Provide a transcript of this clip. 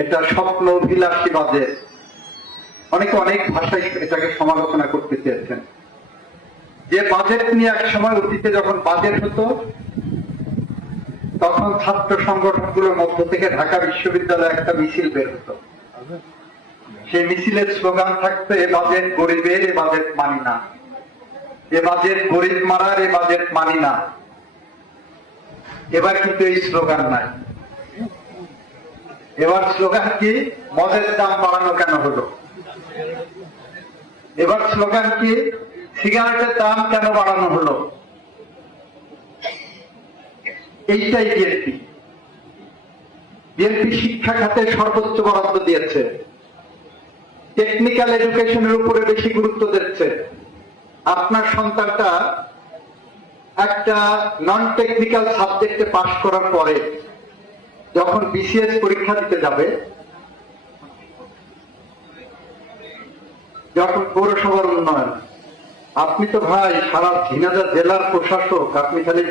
এটা স্বপ্ন অভিলাষী বাজেট, অনেকে অনেক ভাষায় এটাকে সমালোচনা করতে চেয়েছেন। যে বাজেট নিয়ে এক সময় অতীতে যখন বাজেট হতো তখন ছাত্র সংগঠনগুলোর মধ্য থেকে ঢাকা বিশ্ববিদ্যালয়ে একটা মিছিল বের হতো। সেই মিছিলের স্লোগান থাকতো, এ বাজেট গরিবের, এ বাজেট মানি না। এ বাজেট গরিব মারার, এ বাজেট মানি না। এবার কিন্তু এই স্লোগান নাই। এবার স্লোগান কি? মদের দাম বাড়ানো কেন হলো? এবার স্লোগান কি? সিগারেটের দাম কেন বাড়ানো হলো? এইটাই বিএনপি। বিএনপি শিক্ষা খাতে সর্বোচ্চ বরাদ্দ দিয়েছে, টেকনিক্যাল এডুকেশনের উপরে বেশি গুরুত্ব দিচ্ছে। আপনার সন্তানটা একটা নন টেকনিক্যাল সাবজেক্টে পাশ করার পরে যখন বিসিএস পরীক্ষা দিতে যাবে, যখন পৌরসভার উন্নয়ন, আপনি তো ভাই সারা ঝিনাইদহ জেলার প্রশাসক, আপনি খালি